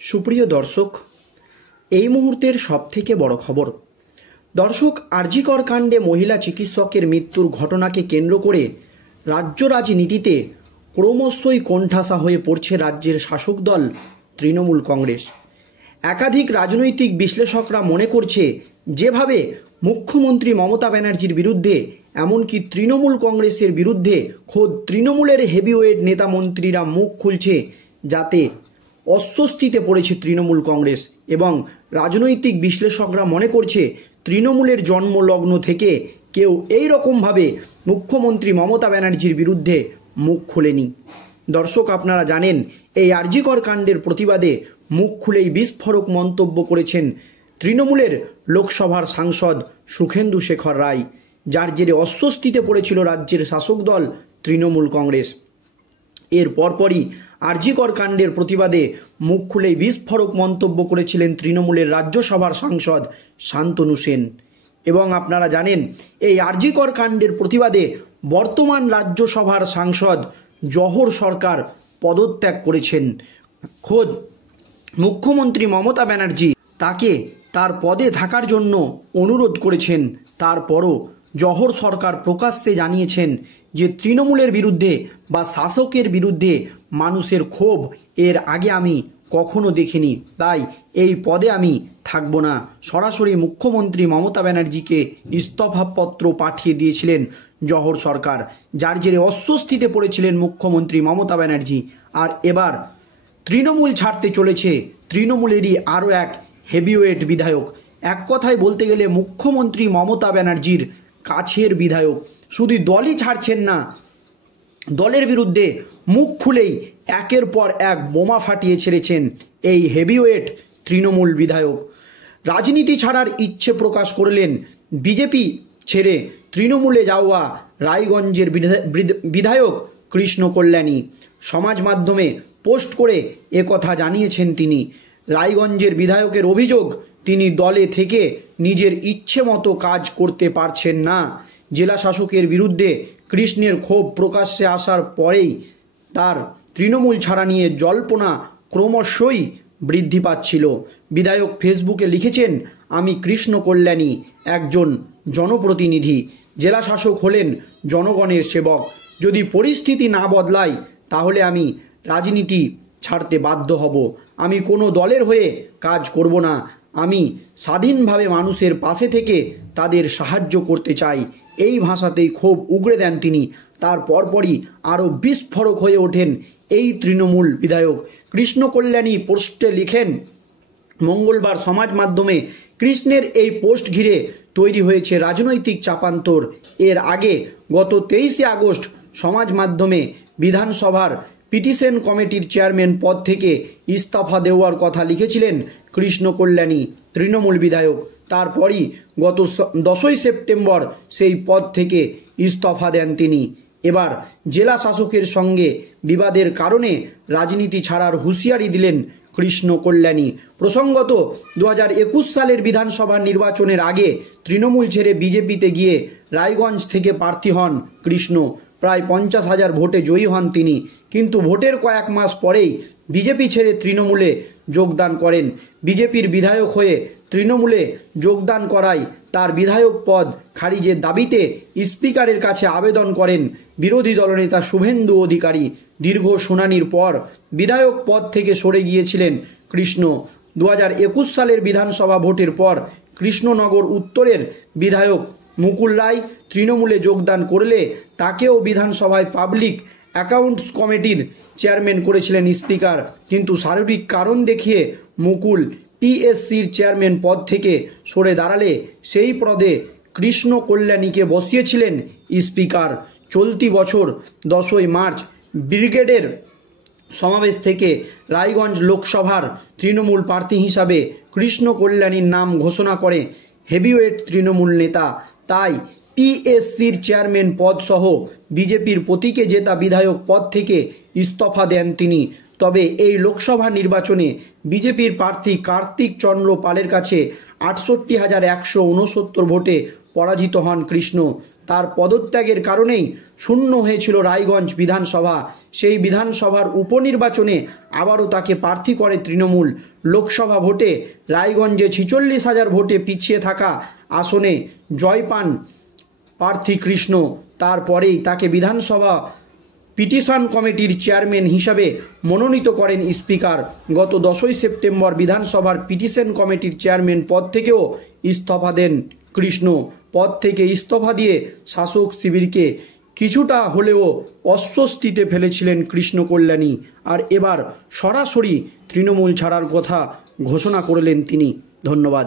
সুপ্রিয় দর্শক, এই মুহূর্তের সবথেকে বড় খবর। দর্শক, আর.জি. কর কাণ্ডে মহিলা চিকিৎসকের মৃত্যুর ঘটনাকে কেন্দ্র করে রাজ্য রাজনীতিতে ক্রমশই কোণঠাসা হয়ে পড়ছে রাজ্যের শাসক দল তৃণমূল কংগ্রেস। একাধিক রাজনৈতিক বিশ্লেষকরা মনে করছে, যেভাবে মুখ্যমন্ত্রী মমতা ব্যানার্জির বিরুদ্ধে, এমনকি তৃণমূল কংগ্রেসের বিরুদ্ধে খোদ তৃণমূলের হেভিওয়েট নেতা মন্ত্রীরা মুখ খুলছে, যাতে অস্বস্তিতে পড়েছে তৃণমূল কংগ্রেস। এবং রাজনৈতিক বিশ্লেষকরা মনে করছে, তৃণমূলের জন্মলগ্ন থেকে কেউ এই রকমভাবে মুখ্যমন্ত্রী মমতা ব্যানার্জির বিরুদ্ধে মুখ খোলেনি। দর্শক, আপনারা জানেন, এই আর.জি. কর কাণ্ডের প্রতিবাদে মুখ খুলেই বিস্ফোরক মন্তব্য করেছেন তৃণমূলের লোকসভার সাংসদ সুখেন্দু শেখর রায়, যার জেরে অস্বস্তিতে পড়েছিল রাজ্যের শাসক দল তৃণমূল কংগ্রেস। এর পরপরই আর.জি. কর কাণ্ডের প্রতিবাদে মুখ খুলেই বিস্ফোরক মন্তব্য করেছিলেন তৃণমূলের রাজ্যসভার সাংসদ শান্তনু সেন। এবং আপনারা জানেন, এই আর.জি. কর কাণ্ডের প্রতিবাদে বর্তমান রাজ্যসভার সাংসদ জহর সরকার পদত্যাগ করেছেন। খোদ মুখ্যমন্ত্রী মমতা ব্যানার্জি তাকে তার পদে থাকার জন্য অনুরোধ করেছেন। তারপরও জহর সরকার প্রকাশ্যে জানিয়েছেন যে তৃণমূলের বিরুদ্ধে বা শাসকের বিরুদ্ধে মানুষের ক্ষোভ এর আগে আমি কখনো দেখিনি, তাই এই পদে আমি থাকব না। সরাসরি মুখ্যমন্ত্রী মমতা ব্যানার্জিকে ইস্তফাপত্র পাঠিয়ে দিয়েছিলেন জহর সরকার, যার জেরে অস্বস্তিতে পড়েছিলেন মুখ্যমন্ত্রী মমতা ব্যানার্জি। আর এবার তৃণমূল ছাড়তে চলেছে তৃণমূলেরই আরও এক হেভিওয়েট বিধায়ক। এক কথায় বলতে গেলে মুখ্যমন্ত্রী মমতা ব্যানার্জির কাছের বিধায়ক। শুধু দলই ছাড়ছেন না, দলের বিরুদ্ধে মুখ খুলেই একের পর এক বোমা ফাটিয়ে ছেড়েছেন এই হেভিওয়েট তৃণমূল বিধায়ক। রাজনীতি ছাড়ার ইচ্ছে প্রকাশ করলেন বিজেপি ছেড়ে তৃণমূলে যাওয়া রায়গঞ্জের বিধায়ক কৃষ্ণ কল্যাণী। সমাজ মাধ্যমে পোস্ট করে একথা জানিয়েছেন তিনি। রায়গঞ্জের বিধায়কের অভিযোগ, তিনি দলে থেকে নিজের ইচ্ছে মতো কাজ করতে পারছেন না। জেলা শাসকের বিরুদ্ধে কৃষ্ণের ক্ষোভ প্রকাশ্যে আসার পরেই তার তৃণমূল ছাড়া নিয়ে জল্পনা ক্রমশই বৃদ্ধি পাচ্ছিল। বিধায়ক ফেসবুকে লিখেছেন, আমি কৃষ্ণ কল্যাণী একজন জনপ্রতিনিধি, জেলা শাসক হলেন জনগণের সেবক। যদি পরিস্থিতি না বদলায় তাহলে আমি রাজনীতি ছাড়তে বাধ্য হব। আমি কোনো দলের হয়ে কাজ করব না। আমি স্বাধীনভাবে মানুষের পাশে থেকে তাদের সাহায্য করতে চাই। এই ভাষাতেই ক্ষোভ উগড়ে দেন তিনি। তার পরপরই আরও বিস্ফোরক হয়ে ওঠেন এই তৃণমূল বিধায়ক। কৃষ্ণ কল্যাণী পোস্টে লিখেন, মঙ্গলবার সমাজ মাধ্যমে কৃষ্ণের এই পোস্ট ঘিরে তৈরি হয়েছে রাজনৈতিক চাপান্তর। এর আগে গত 23শে আগস্ট সমাজ মাধ্যমে বিধানসভার পিটিশন কমিটির চেয়ারম্যান পদ থেকে ইস্তফা দেওয়ার কথা লিখেছিলেন কৃষ্ণ কল্যাণী তৃণমূল বিধায়ক। তারপরই গত 10ই সেপ্টেম্বর সেই পদ থেকে ইস্তফা দেন তিনি। এবার জেলা শাসকের সঙ্গে বিবাদের কারণে রাজনীতি ছাড়ার হুঁশিয়ারি দিলেন কৃষ্ণ কল্যাণী। প্রসঙ্গত, 2021 সালের বিধানসভা নির্বাচনের আগে তৃণমূল ছেড়ে বিজেপিতে গিয়ে রায়গঞ্জ থেকে প্রার্থী হন কৃষ্ণ। প্রায় 50,000 ভোটে জয়ী হন তিনি। কিন্তু ভোটের কয়েক মাস পরেই বিজেপি ছেড়ে তৃণমূলে যোগদান করেন। বিজেপির বিধায়ক হয়ে তৃণমূলে যোগদান করায় তার বিধায়ক পদ খারিজের দাবিতে স্পিকারের কাছে আবেদন করেন বিরোধী দলনেতা শুভেন্দু অধিকারী। দীর্ঘ শুনানির পর বিধায়ক পদ থেকে সরে গিয়েছিলেন কৃষ্ণ। 2021 সালের বিধানসভা ভোটের পর কৃষ্ণনগর উত্তরের বিধায়ক মুকুল রায় তৃণমূলে যোগদান করলে তাকেও বিধানসভায় পাবলিক অ্যাকাউন্টস কমিটির চেয়ারম্যান করেছিলেন স্পিকার। কিন্তু শারীরিক কারণ দেখিয়ে মুকুল পিএসসির চেয়ারম্যান পদ থেকে সরে দাঁড়ালে সেই পদে কৃষ্ণ কল্যাণীকে বসিয়েছিলেন স্পিকার। চলতি বছর 10ই মার্চ ব্রিগেডের সমাবেশ থেকে রায়গঞ্জ লোকসভার তৃণমূল প্রার্থী হিসাবে কৃষ্ণ কল্যাণীর নাম ঘোষণা করে হেভিওয়েট তৃণমূল নেতা। তাই পিএসসির চেয়ারম্যান পদ সহ বিজেপির প্রতীকে জেতা বিধায়ক পদ থেকে ইস্তফা দেন তিনি। তবে এই লোকসভা নির্বাচনে বিজেপির প্রার্থী কার্তিক চন্দ্র পালের কাছে 68,169 ভোটে পরাজিত হন কৃষ্ণ। তার পদত্যাগের কারণেই শূন্য হয়েছিল রায়গঞ্জ বিধানসভা। সেই বিধানসভার উপনির্বাচনে আবারও তাকে প্রার্থী করে তৃণমূল। লোকসভা ভোটে রায়গঞ্জে 46,000 ভোটে পিছিয়ে থাকা আসনে জয় পান প্রার্থী কৃষ্ণ। তারপরেই তাকে বিধানসভা পিটিশন কমিটির চেয়ারম্যান হিসাবে মনোনীত করেন স্পিকার। গত 10ই সেপ্টেম্বর বিধানসভার পিটিশন কমিটির চেয়ারম্যান পদ থেকেও ইস্তফা দেন কৃষ্ণ। পদ থেকে ইস্তফা দিয়ে শাসক শিবিরকে কিছুটা হলেও অস্বস্তিতে ফেলেছিলেন কৃষ্ণ কল্যাণী। আর এবার সরাসরি তৃণমূল ছাড়ার কথা ঘোষণা করলেন তিনি। ধন্যবাদ।